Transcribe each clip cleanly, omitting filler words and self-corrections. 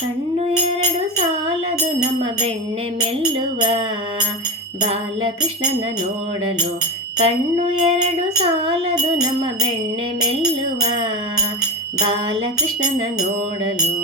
ಕಣ್ಣು ಎರಡು ಸಾಲದು ನಮ್ಮ ಬೆಣ್ಣೆ ಮೆಲ್ಲುವ ಬಾಲಕೃಷ್ಣನ ನೋಡಲು. ಕಣ್ಣು ಎರಡು ಸಾಲದು ನಮ್ಮ ಬೆಣ್ಣೆ ಮೆಲ್ಲುವ ಬಾಲಕೃಷ್ಣನ ನೋಡಲು.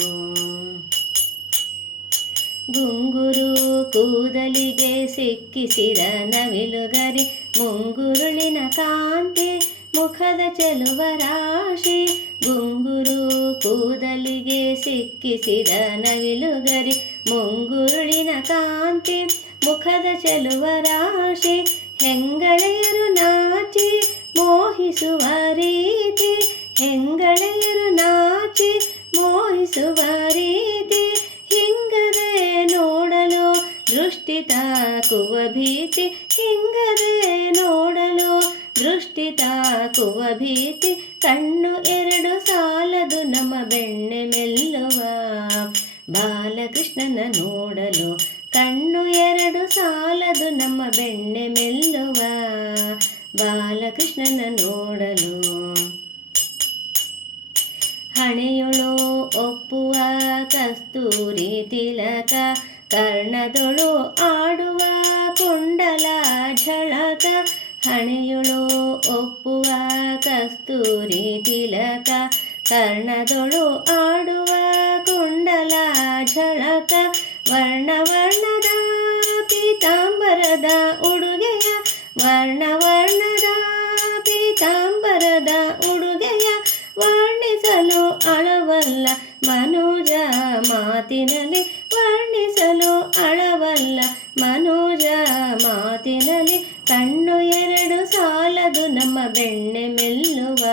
ಗುಂಗುರು ಕೂದಲಿಗೆ ಸಿಕ್ಕಿಸಿದ ನವಿಲುಗರಿ, ಮುಂಗುರುಳಿನ ಕಾಂತಿ ಮುಖದ ಚೆಲುವ ರಾಶಿ. ಗುಂಗುರು ಕೂದಲಿಗೆ ಸಿಕ್ಕಿಸಿದ ನವಿಲುಗರಿ, ಮುಂಗುರುಳಿನ ಕಾಂತಿ ಮುಖದ ಚೆಲುವ ರಾಶಿ. ಹೆಂಗಳೆಯರು ನಾಚಿ ಮೋಹಿಸುವ ರೀತಿ, ಹೆಂಗಳೆಯರು ನಾಚಿ ಮೋಹಿಸುವ ರೀತಿ. ಹಿಂಗದೆ ನೋಡಲು ದೃಷ್ಟಿ ತಾಕುವ ಭೀತಿ, ಹಿಂಗದೆ ನೋಡಲು ದೃಷ್ಟಿ ತಾಕುವ ಭೀತಿ. ಕಣ್ಣು ಎರಡು ಸಾಲದು ನಮ್ಮ ಬೆಣ್ಣೆ ಮೆಲ್ಲುವ ಬಾಲಕೃಷ್ಣನ ನೋಡಲು. ಕಣ್ಣು ಎರಡು ಸಾಲದು ನಮ್ಮ ಬೆಣ್ಣೆ ಮೆಲ್ಲುವ ಬಾಲಕೃಷ್ಣನ ನೋಡಲು. ಹಣೆಯೊಳು ಒಪ್ಪುವ ಕಸ್ತೂರಿ ತಿಲಕ, ಕರ್ಣದೊಳು ಆಡುವ ಕುಂಡಲ ಝಳಕ. ಹಣೆಯೊಳು ಒಪ್ಪುವ ಕಸ್ತೂರಿ ತಿಲಕ, ಕರ್ಣದೊಳು ಆಡುವ ಕುಂಡಲ ಝಳಕ. ವರ್ಣ ವರ್ಣದ ಪೀತಾಂಬರದ ಉಡುಗೆಯ, ವರ್ಣ ವರ್ಣದ ಪೀತಾಂಬರದ ಉಡುಗೆಯ. ವರ್ಣಿಸಲು ಅಳವಲ್ಲ ಮನೋಜ ಮಾತಿನಲ್ಲಿ, ವರ್ಣಿಸಲು ಅಳವಲ್ಲ ಮನೋಜ ಮಾತಿನಲ್ಲಿ. ಕಣ್ಣು ಎರಡು ಸಾಲದು ನಮ್ಮ ಬೆಣ್ಣೆ ಮೆಲ್ಲುವ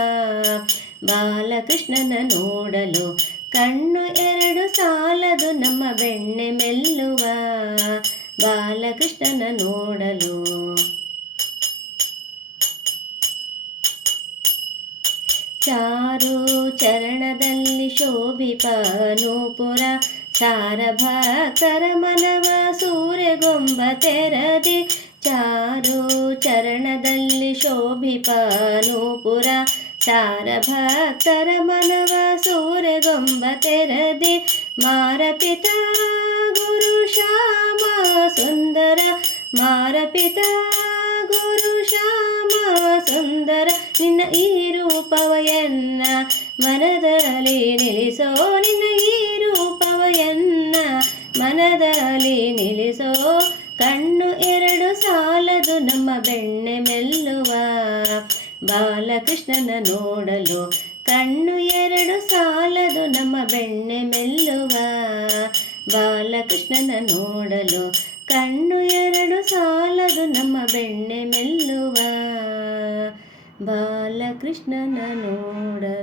ಬಾಲಕೃಷ್ಣನ ನೋಡಲು. ಕಣ್ಣು ಎರಡು ಸಾಲದು ನಮ್ಮ ಬೆಣ್ಣೆ ಮೆಲ್ಲುವ ಬಾಲಕೃಷ್ಣನ ನೋಡಲು. ಚಾರು ಚರಣದಲ್ಲಿ ಶೋಭಿಪ ನೂಪುರ, ಸಾರಭಕ್ತರ ಮನವ ಸೂರ್ಯಗೊಂಬ ತೆರದಿ. ಚಾರು ಚರಣದಲ್ಲಿ ಶೋಭಿಪ ನೂಪುರ, ಸಾರಭಕ್ತರ ಮನವ ಸೂರ್ಯಗೊಂಬ ತೆರದಿ. ಮಾರಪಿತ ಗುರು ಶ್ಯಾಮ ಸುಂದರ, ಮಾರಪಿತ ಗುರು ಶ್ಯಾಮ ಸುಂದರ. ನಿನ್ನ ಈ ರೂಪವಯನ್ನ ಮನದಲ್ಲಿ ನಿಲ್ಲಿಸೋ, ನಿನ್ನ ಈ ರೂಪವಯನ್ನ ಮನದಲ್ಲಿ ನಿಲ್ಲಿಸೋ. ಕಣ್ಣು ಎರಡು ಸಾಲದು ನಮ್ಮ ಬೆಣ್ಣೆ ಮೆಲ್ಲುವ ಬಾಲಕೃಷ್ಣನ ನೋಡಲು. ಕಣ್ಣು ಎರಡು ಸಾಲದು ನಮ್ಮ ಬೆಣ್ಣೆ ಮೆಲ್ಲುವ ಬಾಲಕೃಷ್ಣನ ನೋಡಲು. ಕಣ್ಣು ಎರಡು ಸಾಲದು ನಮ್ಮ ಬೆಣ್ಣೆ ಮೆಲ್ಲುವ ಬಾಲಕೃಷ್ಣನ ನೋಡಲು.